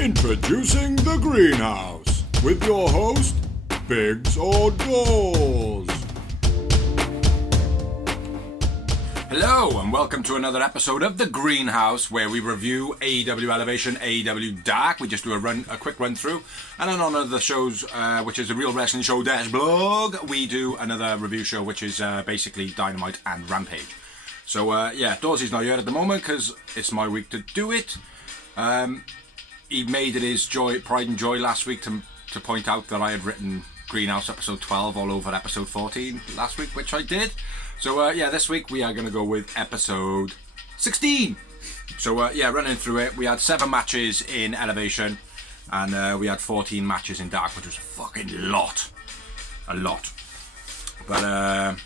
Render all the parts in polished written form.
Introducing the Greenhouse with your host, Biggs Outdoors. Hello and welcome to another episode of the Greenhouse, where we review AEW Elevation, AEW Dark. We just do a quick run through, and then on other shows, which is the Real Wrestling Show blog, we do another review show, which is basically Dynamite and Rampage. So Dawsy's not here at the moment because it's my week to do it. He made it his pride and joy last week to point out that I had written Greenhouse episode 12 all over episode 14 last week, which I did. So this week we are going to go with episode 16. So running through it, we had 7 matches in Elevation, and we had 14 matches in Dark, which was a fucking lot. A lot. But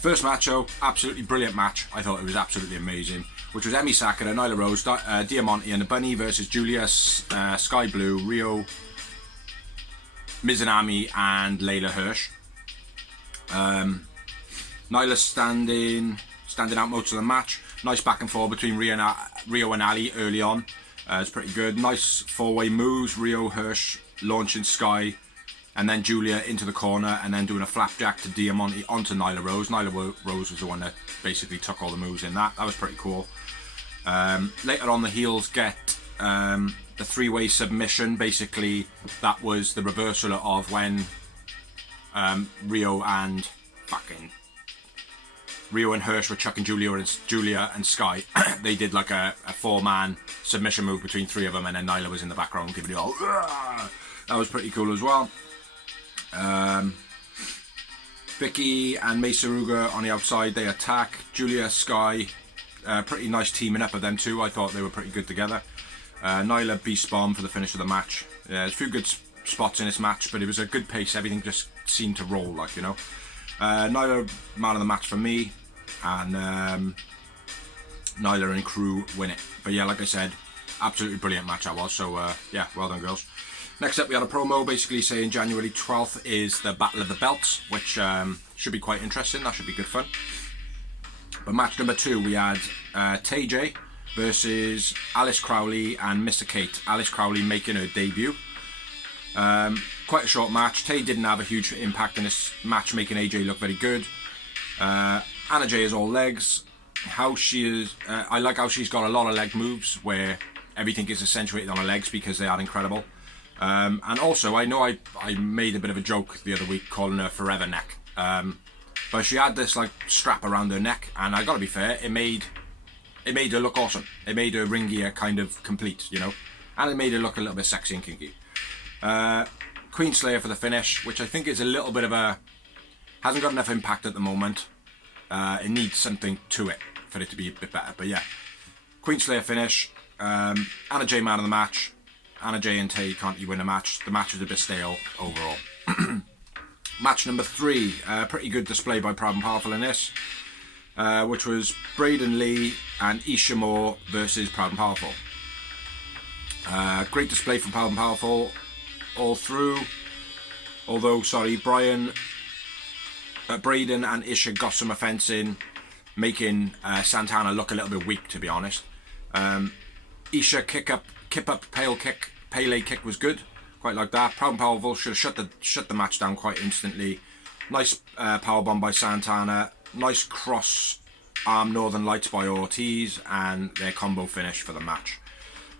first match, absolutely brilliant match. I thought it was absolutely amazing, which was Emi Sakura, Nyla Rose, Diamante and the Bunny versus Julia, Sky Blue, Rio Mizunami and Layla Hirsch. Nyla standing out most of the match. Nice back and forth between Rio and Ali early on. It's pretty good. Nice 4-way moves. Rio, Hirsch launching Sky, and then Julia into the corner, and then doing a flapjack to Diamante onto Nyla Rose. Nyla Rose was the one that basically took all the moves in that. That was pretty cool. Later on, the heels get the 3-way submission. Basically, that was the reversal of when Rio and Hirsch were chucking Julia and Sky. They did like a 4-man submission move between 3 of them, and then Nyla was in the background giving it all. That was pretty cool as well. Vicky and Mei Saruga on the outside, they attack. Julia, Sky, pretty nice teaming up of them two. I thought they were pretty good together. Nyla Beast Bomb for the finish of the match. There's a few good spots in this match, but it was a good pace. Everything just seemed to roll, Nyla, man of the match for me, and Nyla and crew win it. But yeah, like I said, absolutely brilliant match that was. So well done, girls. Next up, we had a promo basically saying January 12th is the Battle of the Belts, which should be quite interesting. That should be good fun. But match number 2, we had TJ versus Alice Crowley and Mr. Kate. Alice Crowley making her debut. Quite a short match. Tay didn't have a huge impact in this match, making AJ look very good. Anna Jay is all legs. How she is, I like how she's got a lot of leg moves where everything is accentuated on her legs because they are incredible. And also, I know I made a bit of a joke the other week calling her Forever Neck. But she had this strap around her neck, and I gotta be fair, it made her look awesome. It made her ring gear kind of complete, and it made her look a little bit sexy and kinky. Queen Slayer for the finish, which I think is a little bit of hasn't got enough impact at the moment. It needs something to it for it to be a bit better. But yeah, Queen Slayer finish. Anna Jay man of the match. Anna Jay and Tay can't you win a match. The match was a bit stale overall. Match number 3, pretty good display by Proud and Powerful in this, which was Braden Lee and Ishimori versus Proud and Powerful. Great display from Proud and Powerful all through. Although, Braden and Isha got some offense in, making Santana look a little bit weak, to be honest. Isha kip up, Pele kick was good, quite like that. Proud and Powerful should have shut the match down quite instantly. Nice powerbomb by Santana. Nice cross arm Northern Lights by Ortiz, and their combo finish for the match.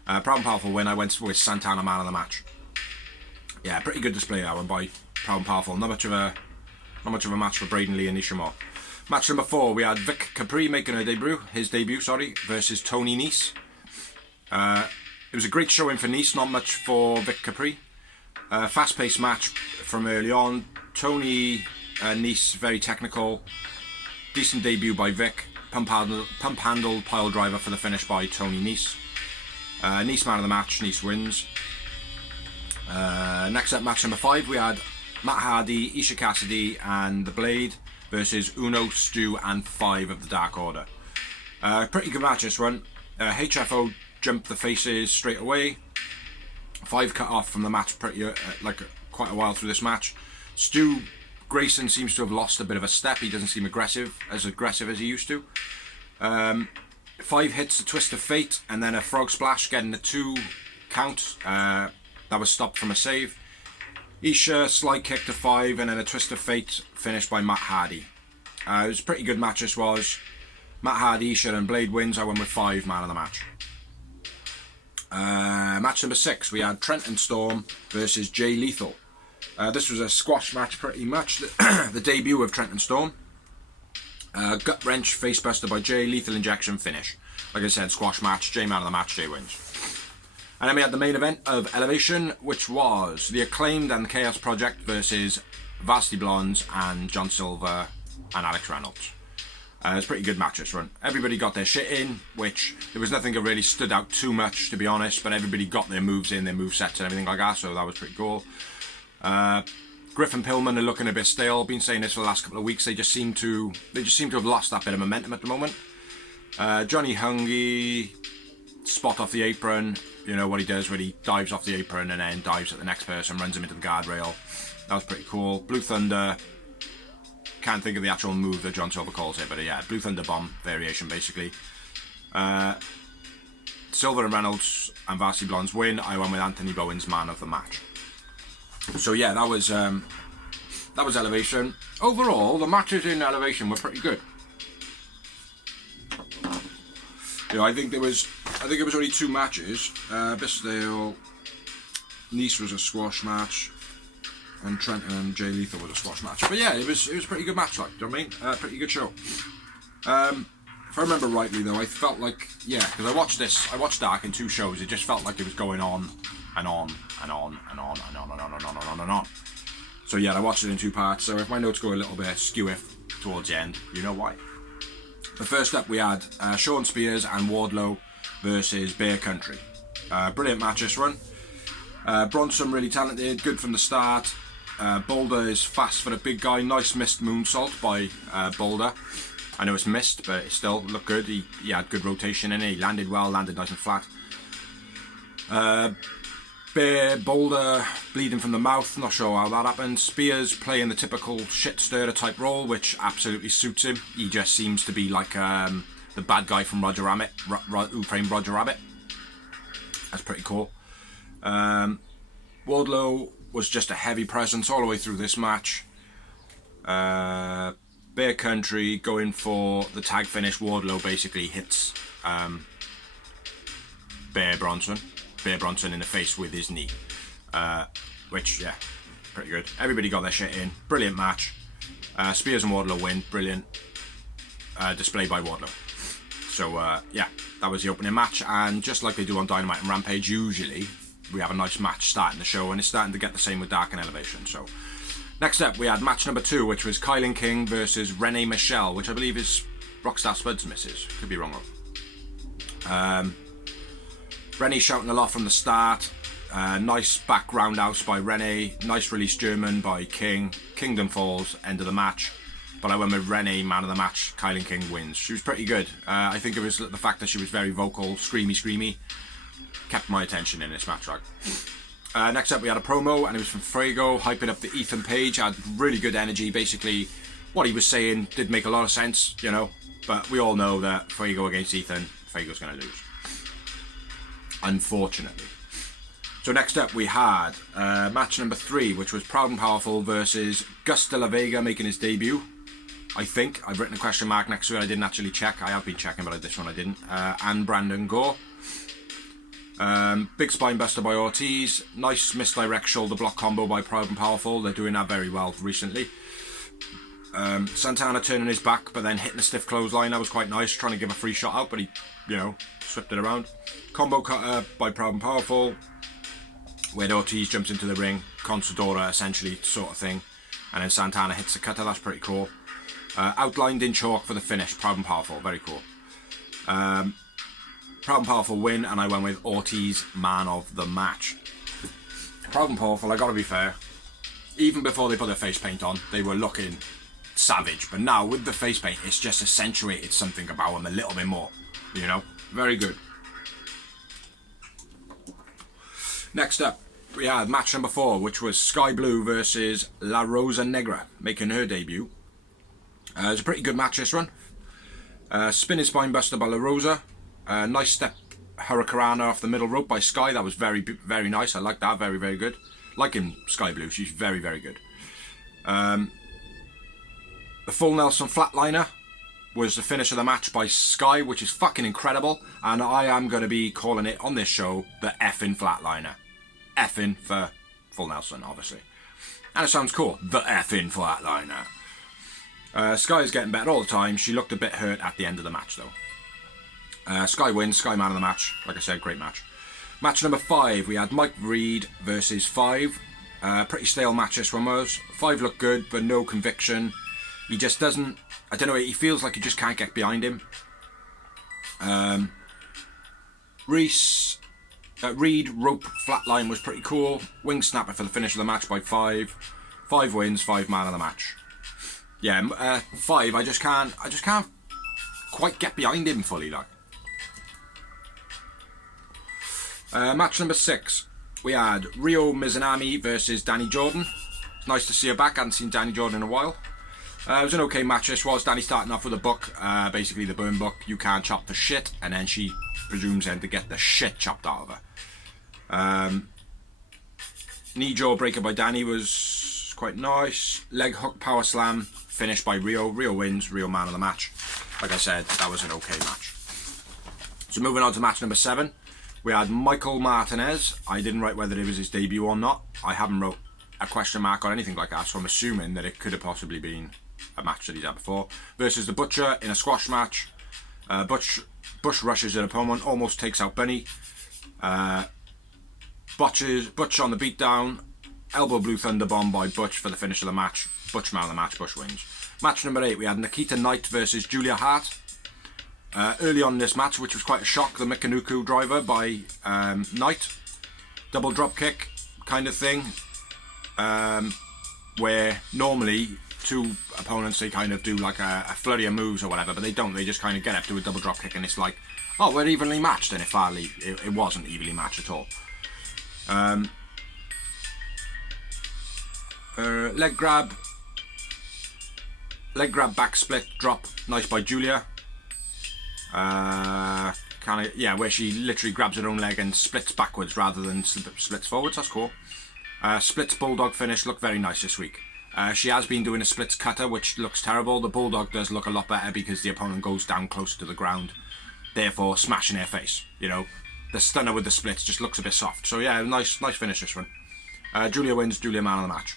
Proud and Powerful win. I went with Santana man of the match. Yeah, pretty good display that one by Proud and Powerful. Not much of a match for Braden Lee and Ishimori. Match number 4, we had Vic Capri making his debut, versus Tony Nese. It was a great showing for Nese, not much for Vic Capri. Fast-paced match from early on. Tony Nese, very technical. Decent debut by Vic. Pump handle pile driver for the finish by Tony Nese. Nese man of the match. Nese wins. Next up, match number 5, we had Matt Hardy, Isha Cassidy and The Blade versus Uno, Stu and 5 of the Dark Order. Pretty good match this one. HFO jumped the faces straight away. 5 cut off from the match quite a while through this match. Stu Grayson seems to have lost a bit of a step. He doesn't seem as aggressive as he used to. 5 hits, a twist of fate, and then a frog splash, getting the 2 count. That was stopped from a save. Isha, slide kick to 5, and then a twist of fate finished by Matt Hardy. It was a pretty good match, this was. Matt Hardy, Isha, and Blade wins. I went with 5 man of the match. Match number 6, we had Trent and Storm versus Jay Lethal. This was a squash match pretty much. The debut of Trent and Storm. Gut wrench, facebuster by Jay, lethal injection, finish. Like I said, squash match, Jay man of the match, Jay wins. And then we had the main event of Elevation, which was the Acclaimed and the Chaos Project versus Varsity Blondes and John Silver and Alex Reynolds. It was a pretty good match this run. Everybody got their shit in, which there was nothing that really stood out too much, to be honest, but everybody got their moves in, their movesets and everything like that, so that was pretty cool. Griffin Pillman are looking a bit stale. I've been saying this for the last couple of weeks. They just seem to have lost that bit of momentum at the moment. Johnny Hungy, spot off the apron. You know what he does, where he dives off the apron and then dives at the next person, runs him into the guardrail. That was pretty cool. Blue Thunder. Can't think of the actual move that John Silver calls it, but yeah, Blue Thunder Bomb variation basically. Silver and Reynolds and Varsity Blondes win. I went with Anthony Bowen's man of the match. So yeah, that was Elevation. Overall, the matches in Elevation were pretty good. You know, I think it was only 2 matches. Bisdale, Nice was a squash match, and Trent and Jay Lethal was a squash match. But yeah, it was a pretty good match, like, do you know what I mean? Pretty good show. If I remember rightly though, I felt like, yeah, because I watched Dark in 2 shows, it just felt like it was going on and on and on and on and on and on and on and on and on. So yeah, I watched it in 2 parts, so if my notes go a little bit skew towards the end, you know why. But first up we had Sean Spears and Wardlow versus Bear Country. Brilliant match this run. Bronson really talented, good from the start. Boulder is fast for the big guy. Nice missed moonsault by Boulder. I know it's missed, but it still looked good. He had good rotation in it. He landed well, landed nice and flat. Boulder bleeding from the mouth. Not sure how that happened. Spears playing the typical shit stirrer type role, which absolutely suits him. He just seems to be like the bad guy from Roger Rabbit, who framed Roger Rabbit. That's pretty cool. Wardlow was just a heavy presence all the way through this match. Bear Country going for the tag finish. Wardlow basically hits Bear Bronson in the face with his knee, which, yeah, pretty good. Everybody got their shit in. Brilliant match. Spears and Wardlow win. Brilliant display by Wardlow. So yeah, that was the opening match, and just like they do on Dynamite and Rampage, usually we have a nice match starting the show, and it's starting to get the same with Dark and Elevation. So next up we had match number 2, which was Kylan King versus Renee Michelle, which I believe is Rockstar Spud's missus. Could be wrong though. Renee shouting a lot from the start. Nice back roundhouse by Renee. Nice release German by King. Kingdom Falls, end of the match. But I went with Renee, man of the match. Kylan King wins. She was pretty good. I think it was the fact that she was very vocal, screamy. Kept my attention in this match, right? Next up we had a promo, and it was from Fuego, hyping up the Ethan Page. Had really good energy. Basically, what he was saying did make a lot of sense, you know. But we all know that Fuego against Ethan, Fuego's going to lose, unfortunately. So next up we had match number 3, which was Proud and Powerful versus Gus de la Vega making his debut. I think I've written a question mark next to it. I didn't actually check. I have been checking, but this one I didn't. And Brandon Gore. Big spine buster by Ortiz. Nice misdirect shoulder block combo by Proud and Powerful. They're doing that very well recently. Santana turning his back, but then hitting a stiff clothesline. That was quite nice. Trying to give a free shot out, but he, you know, swept it around. Combo cutter by Proud and Powerful, where Ortiz jumps into the ring, Consadora essentially sort of thing, and then Santana hits the cutter. That's pretty cool. Outlined in chalk for the finish. Proud and Powerful, very cool. Proud and Powerful win, and I went with Ortiz, man of the match. Proud and Powerful, I gotta be fair, even before they put their face paint on, they were looking savage, but now with the face paint, it's just accentuated something about them a little bit more, you know. Very good. Next up we had match number 4, which was Sky Blue versus La Rosa Negra, making her debut. It was a pretty good match this run. Spinning spine buster by La Rosa. Nice step Hurricanrana off the middle rope by Sky. That was very, very nice. I like that. Very, very good. Liking Sky Blue. She's very, very good. The full Nelson flatliner was the finish of the match by Sky, which is fucking incredible. And I am going to be calling it on this show the effing flatliner. Effing for full Nelson, obviously. And it sounds cool. The effing flatliner. Sky is getting better all the time. She looked a bit hurt at the end of the match, though. Sky wins. Sky man of the match. Like I said, great match. Match number 5. We had Mike Reed versus 5. Pretty stale match this one was. 5 looked good, but no conviction. He just doesn't... I don't know, he feels like you just can't get behind him. Reed rope flatline was pretty cool. Wing snapper for the finish of the match by 5. 5 wins, 5 man of the match. Yeah, 5. I just can't quite get behind him fully, like. Match number 6. We had Ryo Mizunami versus Danny Jordan. It's nice to see her back. I hadn't seen Danny Jordan in a while. It was an okay match. This was Danny starting off with a book, basically the burn book. You can't chop the shit, and then she presumes then to get the shit chopped out of her. Knee jaw breaker by Danny was quite nice. Leg hook power slam finished by Ryo. Ryo wins. Ryo man of the match. Like I said, that was an okay match. So moving on to match number 7. We had Michael Martinez. I didn't write whether it was his debut or not. I haven't wrote a question mark or anything like that, so I'm assuming that it could have possibly been a match that he's had before. Versus the Butcher in a squash match. Bush rushes an opponent, almost takes out Bunny. Butch on the beatdown. Elbow Blue Thunder Bomb by Butch for the finish of the match. Butch man of the match. Butch wins. Match number 8. We had Nikita Knight versus Julia Hart. Early on in this match, which was quite a shock, the Mikanuku driver by Knight. Double drop kick kind of thing. Where normally 2 opponents, they kind of do like a flurry of moves or whatever, but they don't. They just kind of get up to a double drop kick, and it's like, oh, we're evenly matched. And it wasn't evenly matched at all. Leg grab back split drop, nice by Julia. Where she literally grabs her own leg and splits backwards rather than splits forwards. That's cool. Splits bulldog finish looked very nice this week. She has been doing a splits cutter, which looks terrible. The bulldog does look a lot better because the opponent goes down closer to the ground, therefore smashing their face. You know, the stunner with the splits just looks a bit soft. So yeah, nice finish this one. Julia wins. Julia man of the match.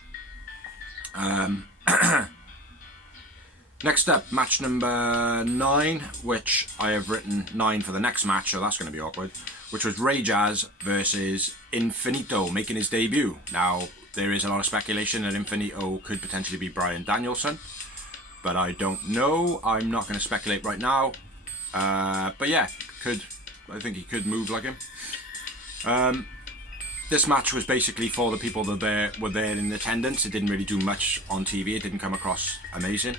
Next up, match number 9, which I have written 9 for the next match, so that's going to be awkward, which was Ray Jazz versus Infinito, making his debut. Now, there is a lot of speculation that Infinito could potentially be Bryan Danielson, but I don't know. I'm not going to speculate right now. But yeah, I think he could move like him. This match was basically for the people that were there in attendance. It didn't really do much on TV. It didn't come across amazing.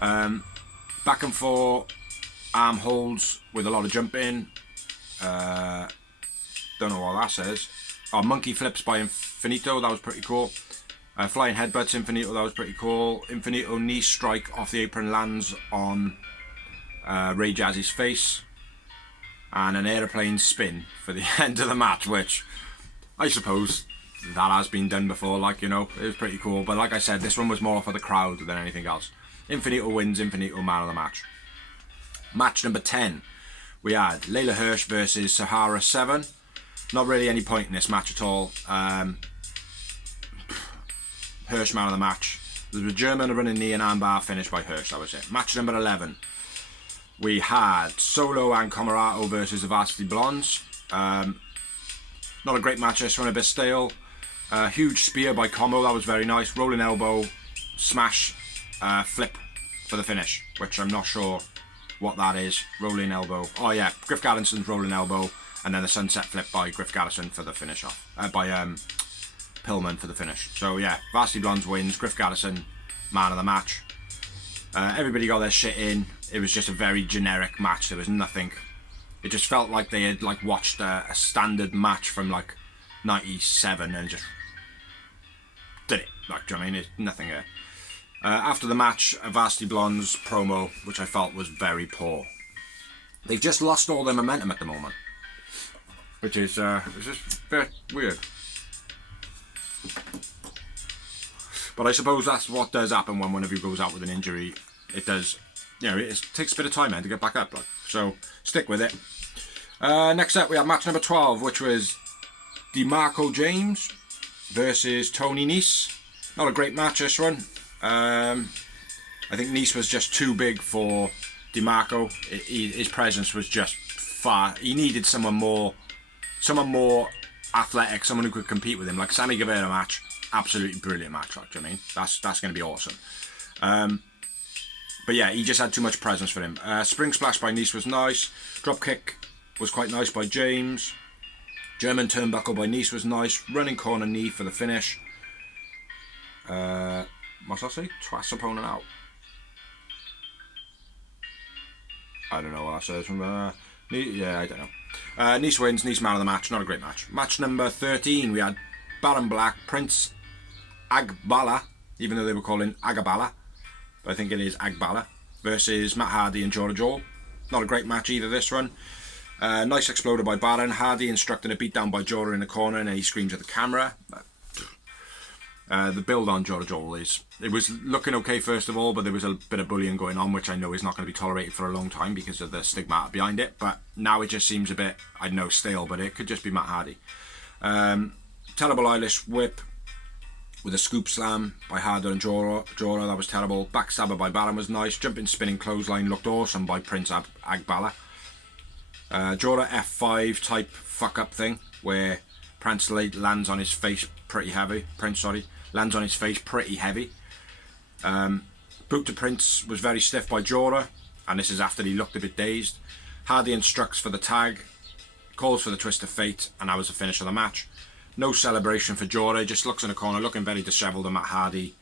Back and forth arm holds with a lot of jumping. Don't know what that says. Oh, monkey flips by Infinito, that was pretty cool. Flying headbutts Infinito, that was pretty cool. Infinito knee strike off the apron lands on Ray Jazz's face. And an aeroplane spin for the end of the match, which I suppose that has been done before, like, you know, it was pretty cool. But like I said, this one was more for the crowd than anything else. Infinito wins. Infinito man of the match. Match number 10. We had Layla Hirsch versus Sahara 7. Not really any point in this match at all. Hirsch man of the match. There was a German running knee and armbar finish by Hirsch. That was it. Match number 11. We had Solo and Comarato versus the Varsity Blondes. Not a great match. This one a bit stale. Huge spear by Como. That was very nice. Rolling elbow, smash, flip for the finish, which I'm not sure what that is. Rolling elbow. Oh yeah, Griff Gallison's rolling elbow, and then the sunset flip by Griff Gallison for the finish off. By Pillman for the finish. So yeah, Varsity Blondes wins. Griff Gallison, man of the match. Everybody got their shit in. It was just a very generic match. There was nothing. It just felt like they had like watched a standard match from like '97 and just did it. Like, do you know what I mean? It's nothing here. After the match, a Varsity Blondes promo, which I felt was very poor. They've just lost all their momentum at the moment. which is just very weird. But I suppose that's what does happen when one of you goes out with an injury. It does, you know, it takes a bit of time then to get back up. Like. So stick with it. Next up, we have match number 12, which was DeMarco James versus Tony Nese. Not a great match, this one. I think Nese was just too big for DeMarco. His presence was just far. He needed someone more athletic, someone who could compete with him. Like Sammy Guevara match. Absolutely brilliant match, like, do you know what I mean? That's going to be awesome. But yeah, he just had too much presence for him. Spring splash by Nese was nice. Drop kick was quite nice by James. German turnbuckle by Nese was nice. Running corner knee for the finish. What's that say? Twice opponent out. I don't know what that says. Yeah, I don't know. Nese wins. Nese man of the match. Not a great match. Match number 13. We had Baron Black, Prince Agbala, even though they were calling Agabala, but I think it is Agbala, versus Matt Hardy and Jorah Joel. Not a great match either, this one. Nice exploder by Baron. Hardy instructing a beatdown by Jorah in the corner, and then he screams at the camera. The build on Jorah Joel it was looking okay first of all, but there was a bit of bullying going on, which I know is not going to be tolerated for a long time because of the stigma behind it, but now it just seems a bit, I don't know, stale, but it could just be Matt Hardy. Terrible Irish whip with a scoop slam by Harder and Jorah, that was terrible. Backstabber by Baron was nice. Jumping spinning clothesline looked awesome by Prince Agbala. Jorah F5 type fuck up thing where Prince lands on his face pretty heavy. Lands on his face pretty heavy. Boot to Prince was very stiff by Jorah, and this is after he looked a bit dazed. Hardy instructs for the tag, calls for the twist of fate, and that was the finish of the match. No celebration for Jorah, just looks in the corner, looking very dishevelled, and Matt Hardy.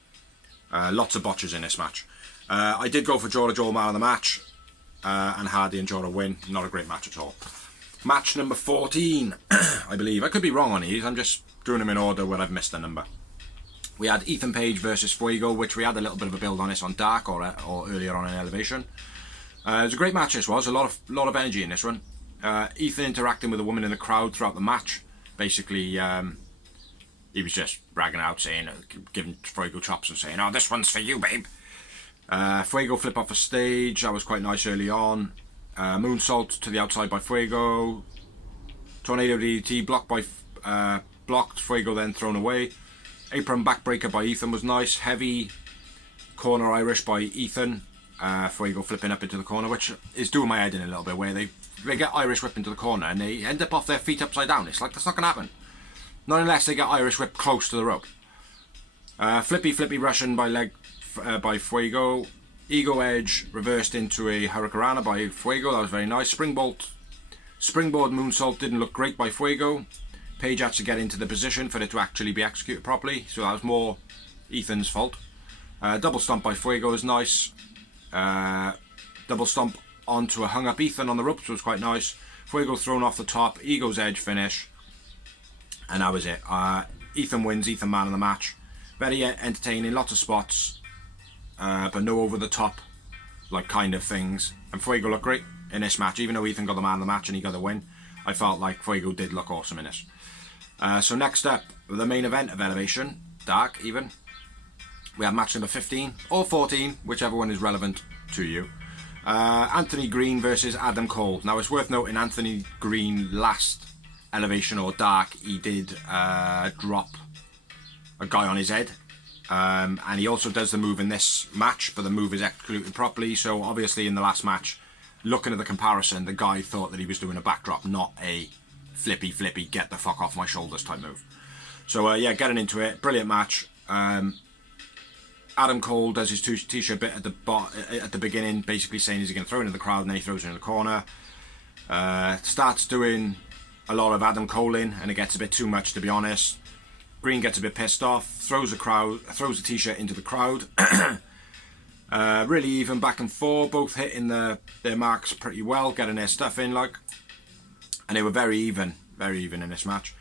Lots of botches in this match. I did go for Jorah Joel man of the match, and Hardy and Jorah win. Not a great match at all. Match number 14, I believe. I could be wrong on these, I'm just doing them in order where I've missed a number. We had Ethan Page versus Fuego, which we had a little bit of a build on this on Dark or earlier on in Elevation. It was a great match, this was. A lot of energy in this one. Ethan interacting with a woman in the crowd throughout the match. Basically, he was just bragging out, saying, giving Fuego chops and saying, "Oh, this one's for you, babe." Fuego flip off the stage. That was quite nice early on. Moonsault to the outside by Fuego. Tornado DDT blocked. Fuego then thrown away. Apron backbreaker by Ethan was nice. Heavy corner Irish by Ethan. Fuego flipping up into the corner, which is doing my head in a little bit, where they get Irish whip into the corner and they end up off their feet upside down. It's like, that's not going to happen. Not unless they get Irish whip close to the rope. Flippy Russian by Fuego. Ego Edge reversed into a Hurricanrana by Fuego. That was very nice. Springboard moonsault didn't look great by Fuego. Page had to get into the position for it to actually be executed properly, so that was more Ethan's fault. Double stomp by Fuego is nice. Double stomp onto a hung up Ethan on the ropes was quite nice. Fuego thrown off the top. Ego's Edge finish. And that was it. Ethan wins. Ethan man of the match. Very entertaining. Lots of spots. But no over the top like kind of things. And Fuego looked great in this match. Even though Ethan got the man of the match and he got the win, I felt like Fuego did look awesome in this. So next up, the main event of Elevation. Dark even. We have match number 15 or 14, whichever one is relevant to you. Anthony Green versus Adam Cole. Now it's worth noting Anthony Green last Elevation or Dark, he did drop a guy on his head. And he also does the move in this match, but the move is executed properly. So obviously in the last match, looking at the comparison, the guy thought that he was doing a backdrop, not a flippy, get the fuck off my shoulders type move. So yeah, getting into it, brilliant match. Adam Cole does his t-shirt bit at the beginning, basically saying he's going to throw it in the crowd, and then he throws it in the corner. Starts doing a lot of Adam Cole in, and it gets a bit too much, to be honest. Green gets a bit pissed off, throws the t-shirt into the crowd. Really even back and forth, both hitting their marks pretty well, getting their stuff in, like, and they were very even in this match.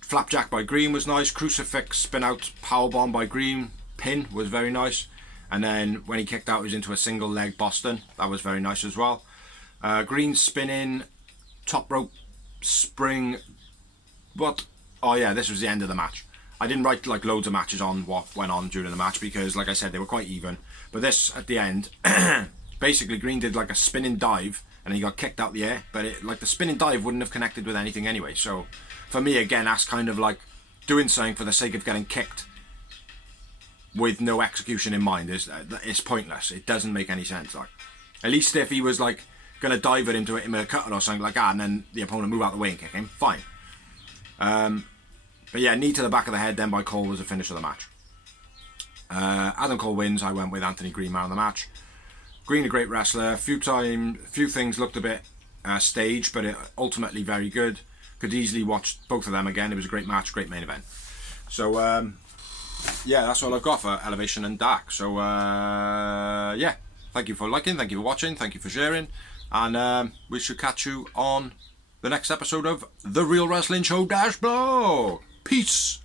Flapjack by Green was nice. Crucifix spin out powerbomb by Green. Pin was very nice. And then when he kicked out, he was into a single leg Boston. That was very nice as well. Green spinning top rope spring. What? Oh yeah, this was the end of the match. I didn't write like loads of matches on what went on during the match because, like I said, they were quite even. But this at the end, basically Green did like a spinning dive and he got kicked out the air. But it, like the spinning dive wouldn't have connected with anything anyway. So for me, again, that's kind of like doing something for the sake of getting kicked with no execution in mind. It's pointless. It doesn't make any sense. Like, at least if he was like gonna dive at him to hit him with a cutter or something like that, and then the opponent move out the way and kick him, fine. But yeah, knee to the back of the head then by Cole was the finish of the match. Adam Cole wins. I went with Anthony Green man of the match. Green, a great wrestler. Few things looked a bit staged, but ultimately very good. Could easily watch both of them again. It was a great match, great main event. So yeah, that's all I've got for Elevation and Dark. So yeah, thank you for liking, thank you for watching, thank you for sharing, and we should catch you on the next episode of The Real Wrestling Show Dash Blog. Peace.